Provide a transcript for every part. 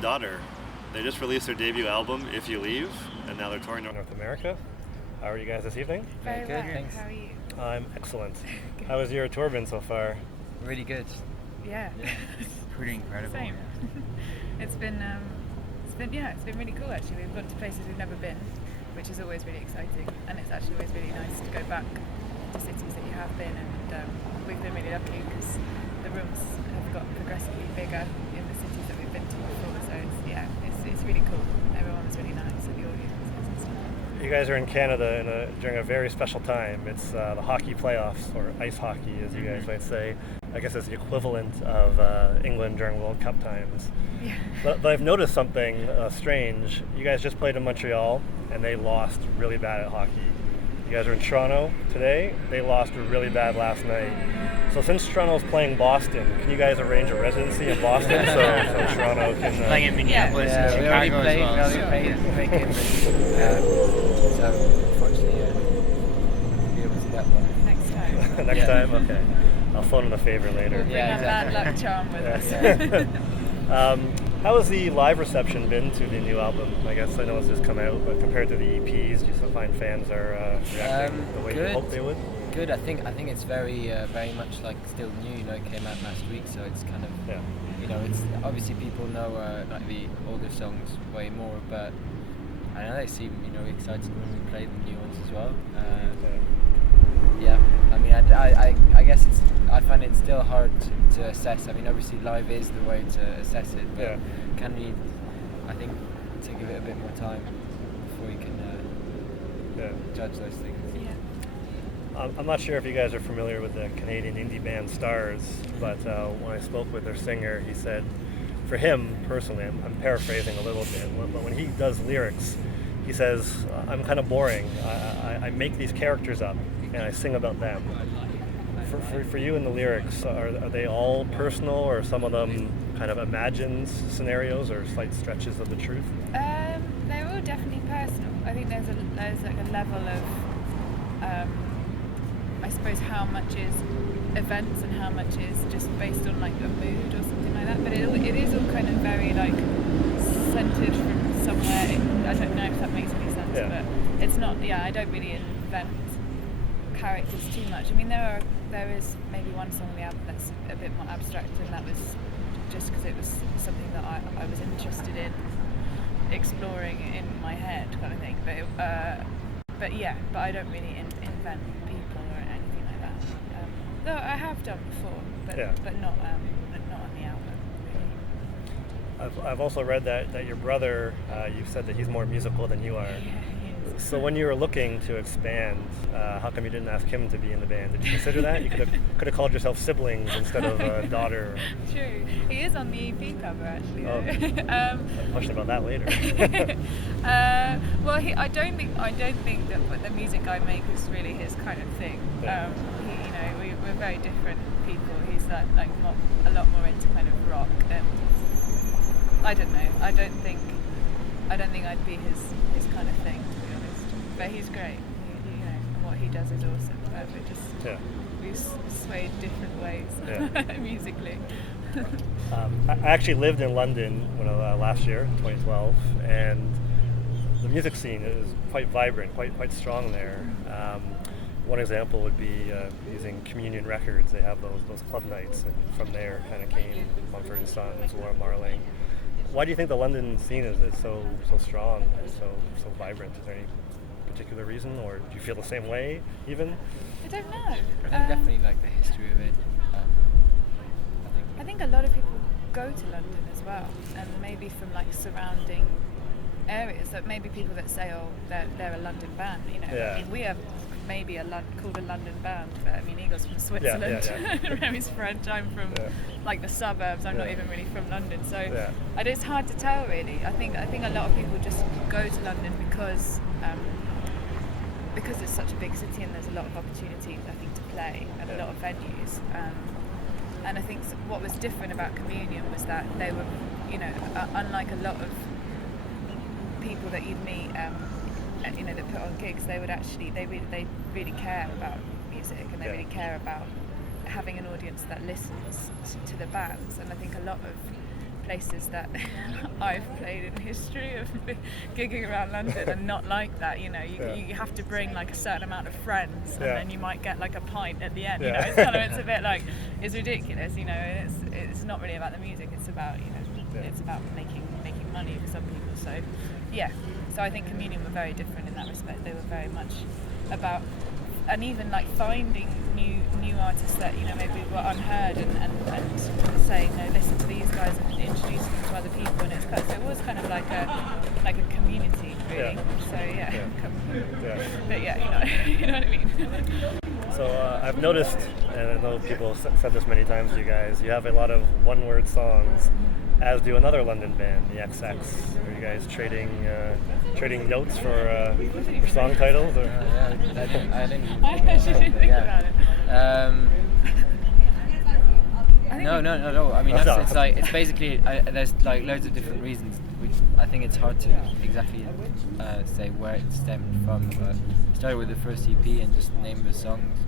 daughter. They just released their debut album, If You Leave, and now they're touring North America. How are you guys this evening? Very good, well. thanks. How are you? I'm excellent. How has your tour been so far? Really good. Yeah. Pretty incredible. Same. It's been really cool actually. We've gone to places we've never been, which is always really exciting, and it's actually always really nice to go back to cities that you have been, and we've been really lucky because the rooms have got progressively bigger in the cities that we've been to before, so it's really cool. Everyone was really nice, and the audience and stuff. You guys are in Canada during a very special time. It's the hockey playoffs, or ice hockey as you guys might say. I guess it's the equivalent of England during World Cup times. Yeah. But I've noticed something strange. You guys just played in Montreal, and they lost really bad at hockey. You guys are in Toronto today. They lost really bad last night. So since Toronto's playing Boston, can you guys arrange a residency in Boston so Toronto can... Playing in Minneapolis Yeah, and we Chicago as well. we already played So unfortunately, we'll be able to get there. Next time. Next time? Okay. I'll phone in a favor later. Bring our bad luck charm with us. How has the live reception been to the new album? I guess I know it's just come out, but compared to the EPs, do you still find fans are reacting the way you hoped they would? Good. I think it's very much like still new. You know, it came out last week, so it's kind of you know, it's obviously people know like the older songs way more, but I know they seem excited when we play the new ones as well. I mean, I guess I find it still hard to assess. I mean, obviously live is the way to assess it, but can we, I think, to give it a bit more time before you can judge those things. Yeah. I'm not sure if you guys are familiar with the Canadian indie band Stars, but when I spoke with their singer, he said, for him personally, I'm paraphrasing a little bit, but when he does lyrics, he says, I'm kind of boring. I make these characters up and I sing about them. For you in the lyrics, are they all personal, or some of them kind of imagined scenarios or slight stretches of the truth? They're all definitely personal. I think there's like a level of, I suppose, how much is events and how much is just based on like a mood or something like that. But it is all kind of very like centered from somewhere. I don't know if that makes any sense, but it's not. Yeah, I don't really invent characters too much. I mean, there is maybe one song on the album that's a bit more abstract, and that was just because it was something that I was interested in exploring in my head, kind of thing. But I don't really invent people or anything like that. Though I have done before, but not on the album. Really. I've also read that your brother, you've said that he's more musical than you are. So when you were looking to expand, how come you didn't ask him to be in the band? Did you consider that? You could have called yourself siblings instead of daughter. True. He is on the EP cover actually. Question about that later. Well, I don't think that the music I make is really his kind of thing. We're very different people. He's a lot more into kind of rock, and I don't know. I don't think I'd be his kind of thing, to be honest. But he's great. And what he does is awesome. We swayed different ways musically. I actually lived in London last year, 2012, and the music scene is quite vibrant, quite strong there. One example would be using Communion Records. They have those club nights, and from there kind of came Mumford & Sons, Laura Marling. Why do you think the London scene is so strong, so vibrant? Is there any particular reason, or do you feel the same way even? I don't know. I think definitely like the history of it. I think a lot of people go to London as well, and maybe from like surrounding areas. So maybe people that say, oh, they're a London band. I mean, we are maybe called a London band, but I mean, Igor's from Switzerland. Remi's French. I'm from like the suburbs. I'm not even really from London, so it's hard to tell really. I think a lot of people just go to London because it's such a big city and there's a lot of opportunities, I think, to play and a lot of venues. And I think what was different about Communion was that they were, unlike a lot of people that you'd meet, that put on gigs, they really care about music, and they really care about having an audience that listens to the bands. And I think a lot of places that I've played in history of gigging around London and not like that. You know, you have to bring like a certain amount of friends, and then you might get like a pint at the end. You know, it's a bit like, it's ridiculous. You know, and it's not really about the music. It's about, you know, it's about making money for some people. So yeah, so I think Communion were very different in that respect. They were very much about, and even like finding new artists that, you know, maybe were unheard, and saying, no, listen to these guys, and introducing them to other people, and so it was kind of like a community, really. So but yeah, you know what I mean. So I've noticed, and I know people have said this many times to you guys, you have a lot of one-word songs, as do another London band, the XX. Are you guys trading notes for song titles? Or? I didn't actually didn't think about it. No. I mean, it's basically there's like loads of different reasons, which I think it's hard to exactly say where it stemmed from. Started with the first EP and just named the songs.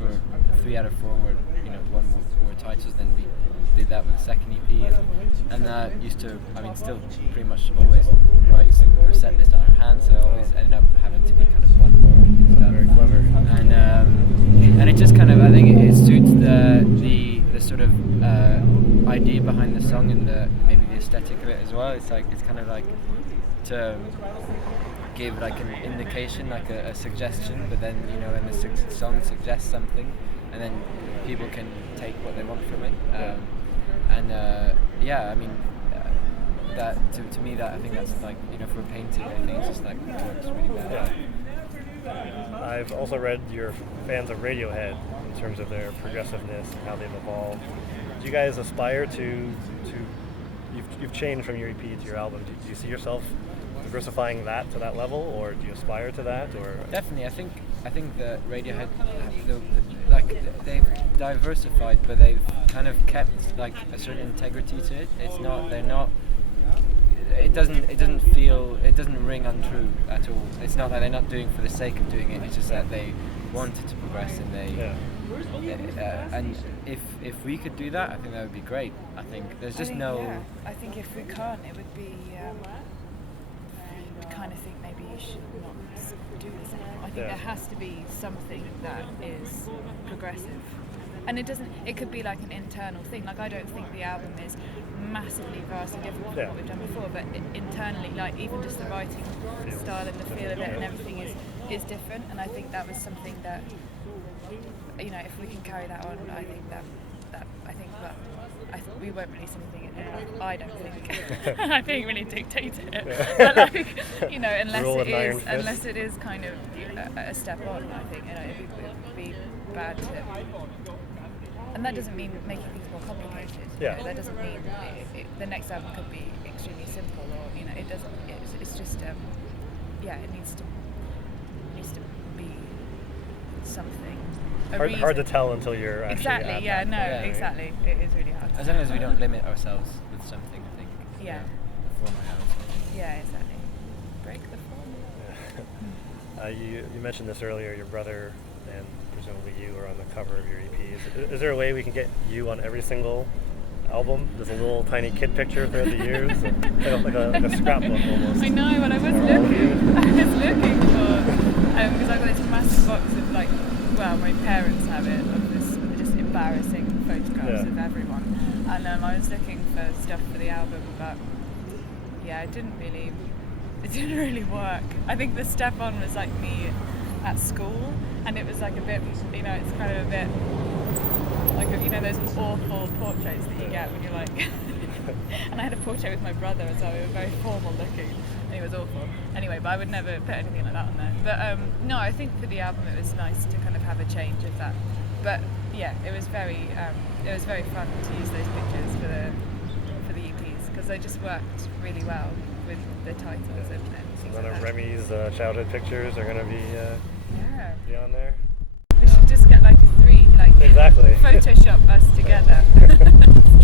Were 3 out of 4 were, you know, one were titles. Then we did that with the second EP, and used to, I mean, still pretty much always write a set list on our hands, so I always ended up having to be kind of one word stuff. Very clever. And it just kind of, I think it suits the sort of idea behind the song, and maybe the aesthetic of it as well. It's kind of like to give like an indication, like a suggestion, but then, you know, when the song suggests something, and then people can take what they want from it. I mean, that to me, that I think that's like, you know, for a painting, I think it's just like works really well. Yeah. I've also read you're fans of Radiohead in terms of their progressiveness and how they've evolved. Do you guys aspire to you've changed from your EP to your album? Do you see yourself diversifying that to that level, or do you aspire to that? Or definitely, I think that Radiohead, they've diversified, but they've kind of kept like a certain integrity to it. They're not. It doesn't ring untrue at all. It's not that they're not doing for the sake of doing it. It's just that they wanted to progress, and and if we could do that, I think that would be great. I think there's just I think if we can't, it would be. Kind of think maybe you should not do this anymore. I think there has to be something that is progressive, and it could be like an internal thing. Like, I don't think the album is massively vastly different from what we've done before, but internally, like even just the writing style and the feel of it and everything is different. And I think that was something that, you know, if we can carry that on, I think we won't release anything. I don't think. I think really dictate it. But like, you know, unless it is kind of a step on, I think, you know, it would be bad to. And that doesn't mean making things more complicated. Yeah. You know, that doesn't mean the next album could be extremely simple, or, you know, it doesn't. It's just it needs to be something. Hard to tell until you're actually exactly. Yeah. No. Yeah, exactly. Right? It is really hard. As long as we don't limit ourselves with something, I think. Yeah. The formula. Yeah. Exactly. Break the formula. You mentioned this earlier. Your brother and presumably you are on the cover of your EPs. Is there a way we can get you on every single album? There's a little tiny kid picture throughout the years, like a scrapbook almost. I know, but I was looking for because I got this massive box of like, well, my parents have it, of this just embarrassing photographs of everyone, and I was looking for stuff for the album, but yeah, it didn't really work. I think the step on was like me at school, and it was like a bit, you know, it's kind of a bit like, you know, those awful portraits that you get when you're like and I had a portrait with my brother, and so we were very formal looking, and he was awful. Anyway, but I would never put anything like that on there. But no, I think for the album it was nice to kind of have a change of that. But yeah, it was very fun to use those pictures for the EPs, because they just worked really well with the titles and things. None of Remi's childhood pictures are going to be on there. We should just get like 3, like exactly. Photoshop us together.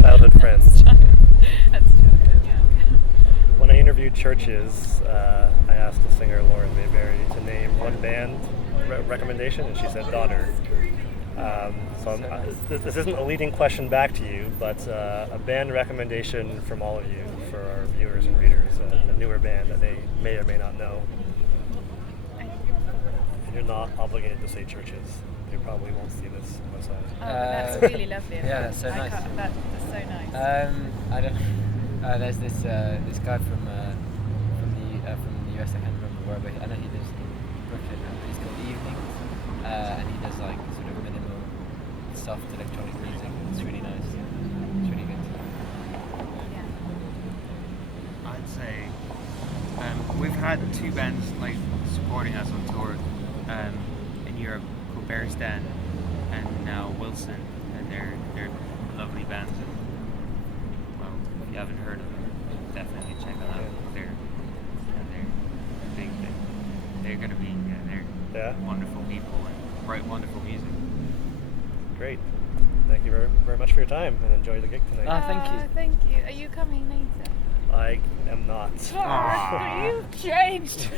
Childhood friends. That's children, yeah. When I interviewed Churches, I asked the singer Lauren Mayberry to name one band recommendation, and she said Daughter. So this isn't a leading question back to you, but a band recommendation from all of you for our viewers and readers, a newer band that they may or may not know. And you're not obligated to say Churches. They probably won't see this website. Oh, that's really lovely. Yeah, that's so nice. That's so nice. I don't. There's this guy from the US. I can't remember where, but I know he lives in Brooklyn. He's called Evenings, and he does like sort of minimal, soft electronic music. It's really nice. It's really good. Yeah. I'd say we've had two bands like supporting us on tour in Europe called Bear's Den and now Wilson, and they're lovely bands. And, well, if you haven't heard of them, definitely check them out. They're going to be they're wonderful people and write wonderful music. Great. Thank you very, very much for your time, and enjoy the gig tonight. Ah, thank you. Thank you. Are you coming later? I am not. You've changed.